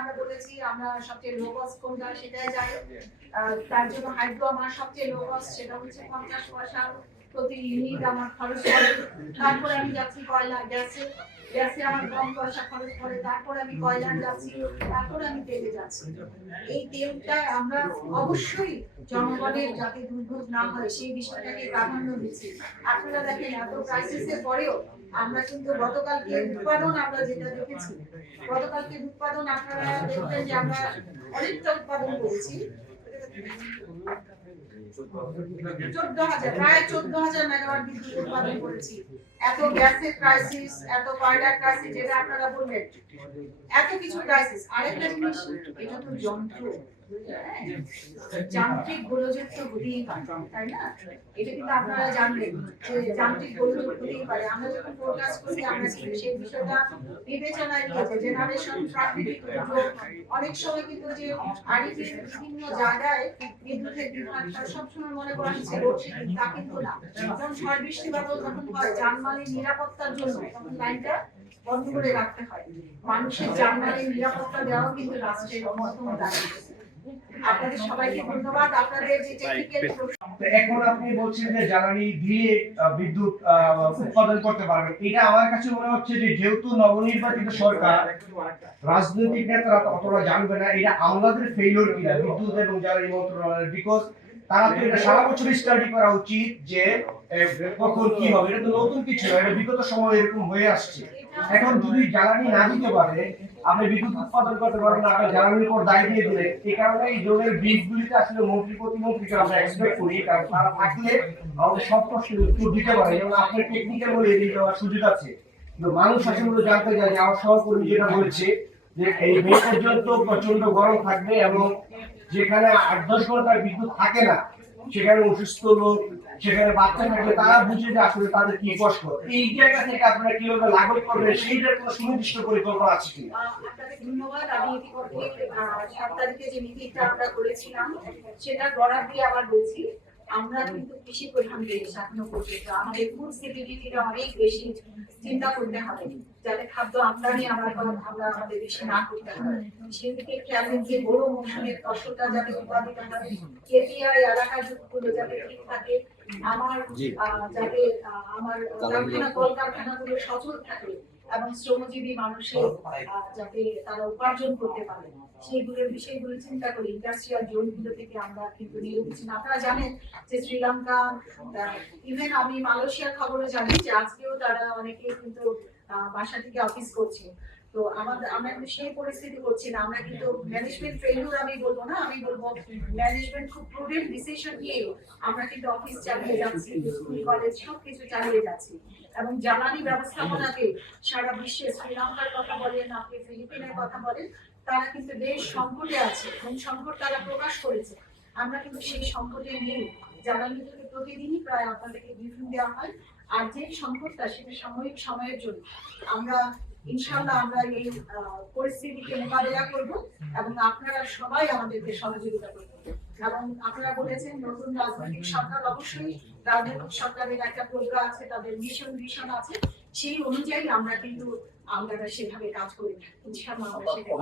আমরা বলেছি আমরা সবচেয়ে লো কস্ট কোনটা সেটাই যাই। তার জন্য হাইড্রো আমার সবচেয়ে লো কস্ট, সেটা হচ্ছে 50 পয়সা প্রতি ইউনিট আমার খরচ পড়ে। তারপরে আমি যাচ্ছি কয়লা, গ্যাসে আমার কম পয়সা খরচ পড়ে। তারপরে আমি কয়লা যাচ্ছি, তারপরে আমি তেলে যাচ্ছি। এই তেলটা আমরা অবশ্যই জনগণের যাতে দুর্ভোগ না হয় সেই বিষয়টাকে প্রাধান্য দিচ্ছি। আপনারা দেখেন এত ক্রাইসিসের পরেও আমরা কিন্তু গতকালকে উৎপাদন আমরা যেটা দেখেছি, গতকালকে উৎপাদন আপনারা দেখবেন যে আমরা অনেকটা উৎপাদন করেছি। 14,000 মেগাওয়াট বিদ্যুৎ উৎপাদন করেছি। এত গ্যাসের ক্রাইসিস, এত কয়লার ক্রাইসিস যেটা আপনারা বললেন, এত কিছু ক্রাইসিস। আরেকটা জিনিস, এটা তো যন্ত্র, যান্ত্রিক গোলযোগ তো হতেই পারে, তাই না? এটা কিন্তু আপনারা জানবেন যে যান্ত্রিক গোলযোগ হতেই পারে। আমরা যখন ফোরকাস্ট করি আমরা কিন্তু সেই বিষয়টা বিবেচনায় নিয়েছি। জেনারেশন, প্রাকৃতিক দুর্যোগ, অনেক সময় কিন্তু যে আরিফের বিভিন্ন জায়গায় বিদ্যুতের বিভাগ সবসময় মনে করা হচ্ছে লোডশেডিং, তা কিন্তু না। যখন ঝড় বৃষ্টি বাদল যখন হয়, যানবাহনের নিরাপত্তার জন্য তখন লাইনটা বন্ধ করে রাখতে হয়। মানুষের যানবাহনের নিরাপত্তা দেওয়াও কিন্তু রাষ্ট্রের অন্যতম দায়িত্ব। আপনাদের সবাইকে ধন্যবাদ। আপনাদের যে টেকনিক্যাল এখন আপনি বলছেন যে জ্বালানি দিয়ে বিদ্যুৎ উৎপাদন করতে পারবেন, এটা আমার কাছে মনে হচ্ছে যে যেহেতু নবনির্বাচিত সরকার, রাজনৈতিক নেতারা অতটা জানবে না এটা আমাদের ফেইলিওর কিনা বিদ্যুৎ এবং জ্বালানি মন্ত্রণালয়ের, বিকজ তারা তো এটা সারা বছর স্টাডি করা উচিত যে কখন কি হবে। এটা তো নতুন কিছু না, এটা বিগত সময় এরকম হয়ে আসছে। এখন যদি জ্বালানি না দিতে পারে আপনি বিদ্যুৎ উৎপাদন করতে পারবেন না, আপনি জ্বালানির উপর দায় দিয়ে দিলেন। এই কারণে এই ধরনের ব্রিফগুলিতে আসলে মন্ত্রী প্রতিমন্ত্রীকে আমরা এক্সপেক্ট করি, কারণ তারা থাকলে আমাদের সব প্রশ্নের উত্তর দিতে পারে এবং আপনার টেকনিক্যাল বলে এড়িয়ে যাওয়ার সুযোগ আছে। কিন্তু মানুষ আসলে জানতে চায় যে আমার সহকর্মী যেটা বলেছে যে এই মে পর্যন্ত প্রচন্ড গরম থাকবে এবং যেখানে 8-10 ঘন্টার বিদ্যুৎ থাকে না, সেখানে অসুস্থ লোক, সেখানে বাচ্চা থাকলে তারা বুঝে যে আসলে তাদের কি কষ্ট। এই জায়গা থেকে আপনারা কিভাবে লাঘব করবেন সেইটার কোনো সুনির্দিষ্ট পরিকল্পনা আছে কি? আপনাকে ধন্যবাদ। আমি ইতিমধ্যে 7 তারিখে যে মিটিংটা আমরা করেছিলাম সেটা গড়া দিয়ে আবার বলছি, আমরা কিন্তু কৃষি প্রধান দেশ এখনো পর্যন্ত। আমাদের ফুড সিকিউরিটিটা অনেক বেশি চিন্তা করতে হবে, যাতে খাদ্য আমদানি আমরা আমাদের বেশি না করতে হয়। সেদিকে খেয়াল রেখে বড় মৌসুমের ফসলটা যাতে উৎপাদিত হয়, কেপিআই এলাকাগুলো যাতে ঠিক থাকে, আমার যাতে আমার কলকারখানাগুলো সচল থাকে এবং শ্রমজীবী মানুষের যাতে তারা উপার্জন করতে পারে, সেইগুলোর বিষয়গুলো চিন্তা করি। ইন্ডাস্ট্রিয়াল জোনগুলো থেকে আমরা কিন্তু নিরুপেক্ষ। আপনারা জানেন যে শ্রীলঙ্কা, ইভেন আমি মালয়েশিয়ার খবরও জানি যে আজকেও তারা অনেকে কিন্তু বাসা থেকে অফিস করছে। তো আমরা কিন্তু সেই পরিস্থিতি করছি না। আমরা কিন্তু ম্যানেজমেন্ট ফেলিউর আমি বলবো না, আমি বলবো ম্যানেজমেন্ট খুব প্রুডেন্ট ডিসিশন নিয়ে আমরা কিন্তু অফিস চালিয়ে যাচ্ছি, স্কুল কলেজ সবকিছু চালিয়ে যাচ্ছি। এবং জ্বালানি ব্যবস্থাপনাকে সারা বিশ্বে শ্রীলঙ্কার কথা বলেন, আপনি ফিলিপিনের কথা বলেন, তারা কিন্তু বেশ সংকটে আছে এবং সংকট তারা প্রকাশ করেছে। আমরা কিন্তু সেই সংকটে নেই। জ্বালানি থেকে প্রতিদিনই প্রায় আপনাদেরকে ব্রিফিং দেওয়া হয়, আর যে সংকটটা সেটা সাময়িক সময়ের জন্য। আমরা ইনশাআল্লাহ আমরা এই পরিস্থিতিকে মোকাবেলা করব এবং আপনারা সবাই আমাদেরকে সহযোগিতা করবেন। এবং আপনারা বলেছেন নতুন রাজনৈতিক সরকার, অবশ্যই রাজনৈতিক সরকারের একটা প্রোগ্রাম আছে, তাদের মিশন ভিশন আছে, সেই অনুযায়ী আমরা কিন্তু আমরা সেভাবে কাজ করি। ইনশাআল্লাহ আমরা সেটা